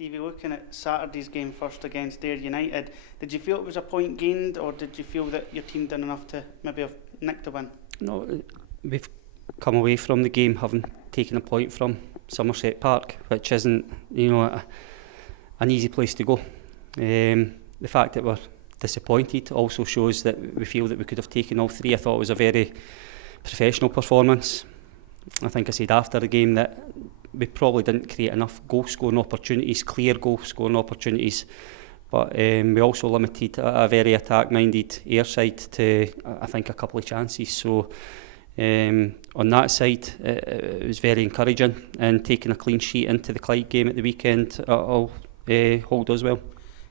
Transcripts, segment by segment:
Stevie, looking at Saturday's game first against Ayr United, did you feel it was a point gained, or did you feel that your team done enough to maybe have nicked a win? No, we've come away from the game having taken a point from Somerset Park, which isn't, an easy place to go. The fact that we're disappointed also shows that we feel that we could have taken all three. I thought it was a very professional performance. I think I said after the game that we probably didn't create enough goal-scoring opportunities, clear goal-scoring opportunities, but we also limited a very attack-minded Ayr side to, I think, a couple of chances. So on that side, it was very encouraging, and taking a clean sheet into the Clyde game at the weekend will hold us well.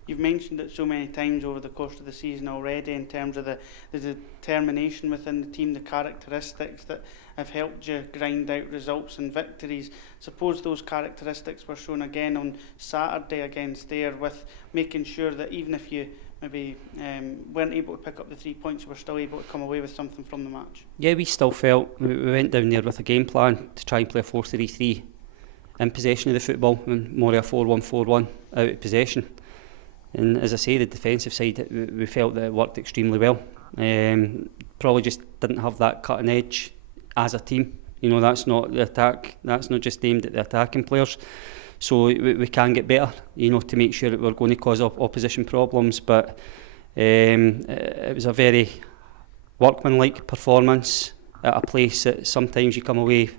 You've mentioned it so many times over the course of the season already in terms of the determination within the team, the characteristics that have helped you grind out results and victories. Suppose those characteristics were shown again on Saturday against Ayr, with making sure that even if you maybe weren't able to pick up the 3 points, you were still able to come away with something from the match. Yeah, we still felt we went down there with a game plan to try and play a 4-3-3 in possession of the football, and more of a 4-1-4-1 out of possession. And as I say, the defensive side, we felt that it worked extremely well. Probably just didn't have that cutting edge as a team. That's not the attack. That's not just aimed at the attacking players. So we can get better, to make sure that we're going to cause opposition problems. But it was a very workmanlike performance at a place that sometimes you come away,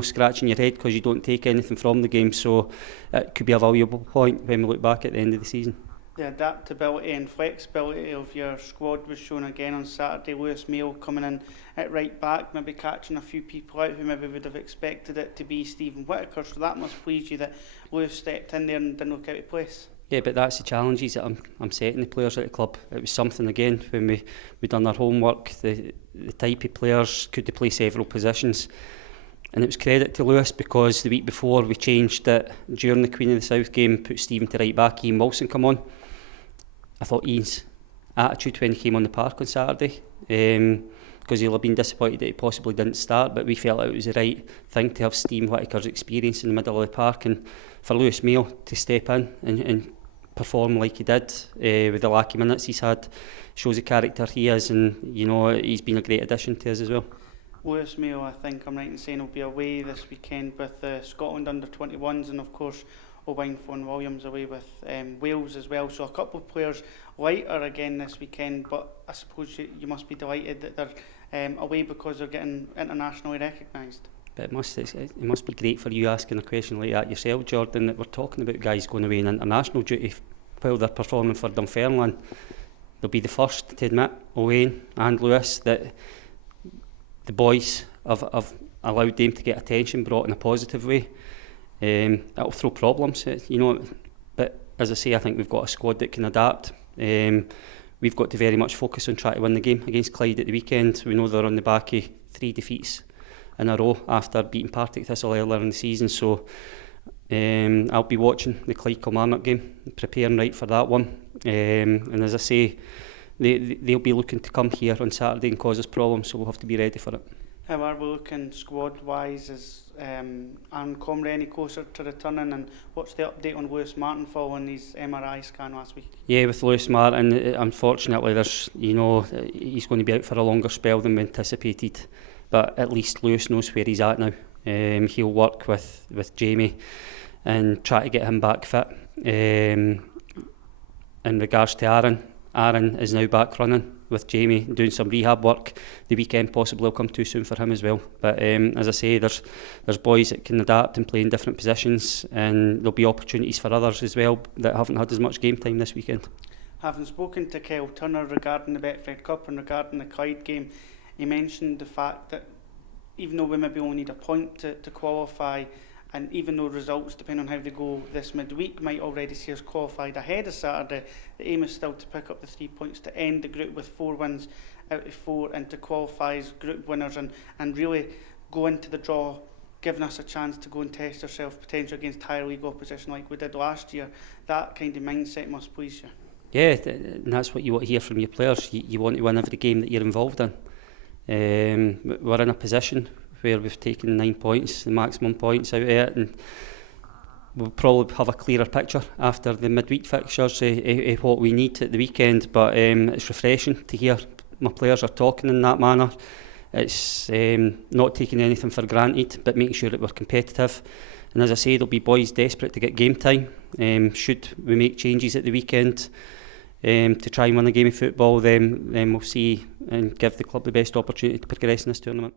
scratching your head because you don't take anything from the game. So it could be a valuable point when we look back at the end of the season. The adaptability and flexibility of your squad was shown again on Saturday. Lewis Mayo coming in at right back, maybe catching a few people out who maybe would have expected it to be Stephen Whittaker. So that must please you that Lewis stepped in there and didn't look out of place. Yeah, but that's the challenges that I'm setting the players at the club. It was something again when we done our homework. The type of players, could they play several positions? And it was credit to Lewis, because the week before we changed it during the Queen of the South game, put Stephen to right back, Ian Wilson come on. I thought Ian's attitude when he came on the park on Saturday, because he'll have been disappointed that he possibly didn't start, but we felt it was the right thing to have Stephen Whittaker's experience in the middle of the park, and for Lewis Mayo to step in and perform like he did with the lack of minutes he's had, shows the character he is, and he's been a great addition to us as well. Lewis Mayo, I think I'm right in saying, will be away this weekend with Scotland under-21s, and of course Owain Fon Williams away with Wales as well. So a couple of players lighter again this weekend, but I suppose you must be delighted that they're away because they're getting internationally recognised. But it must be great for you asking a question like that yourself, Jordan, that we're talking about guys going away in international duty while they're performing for Dunfermline. They'll be the first to admit, Owain and Lewis, that the boys have allowed them to get attention brought in a positive way. That'll throw problems, but as I say, I think we've got a squad that can adapt. We've got to very much focus on trying to win the game against Clyde at the weekend. We know they're on the back of 3 defeats in a row after beating Partick Thistle earlier in the season, so I'll be watching the Clyde Kilmarnock game, preparing right for that one, and as I say, they'll be looking to come here on Saturday and cause us problems, so we'll have to be ready for it. How are we looking squad-wise? Is Aaron Comrie any closer to returning, and what's the update on Lewis Martin following his MRI scan last week? Yeah, with Lewis Martin, unfortunately, he's going to be out for a longer spell than we anticipated, but at least Lewis knows where he's at now. He'll work with Jamie and try to get him back fit. In regards to Aaron is now back running with Jamie, doing some rehab work. The weekend possibly will come too soon for him as well. But as I say, there's boys that can adapt and play in different positions, and there'll be opportunities for others as well that haven't had as much game time this weekend. Having spoken to Kyle Turner regarding the Betfred Cup and regarding the Clyde game, he mentioned the fact that even though we maybe only need a point to qualify, and even though results, depending on how they go this midweek, might already see us qualified ahead of Saturday, the aim is still to pick up the 3 points to end the group with 4 wins out of 4 and to qualify as group winners and really go into the draw, giving us a chance to go and test ourselves potentially against higher league opposition like we did last year. That kind of mindset must please you. Yeah, and that's what you want to hear from your players. You want to win every game that you're involved in. We're in a position where we've taken 9 points, the maximum points out of it, and we'll probably have a clearer picture after the midweek fixtures of what we need at the weekend, but it's refreshing to hear my players are talking in that manner. It's not taking anything for granted, but making sure that we're competitive. And as I say, there'll be boys desperate to get game time. Should we make changes at the weekend to try and win a game of football, then we'll see and give the club the best opportunity to progress in this tournament.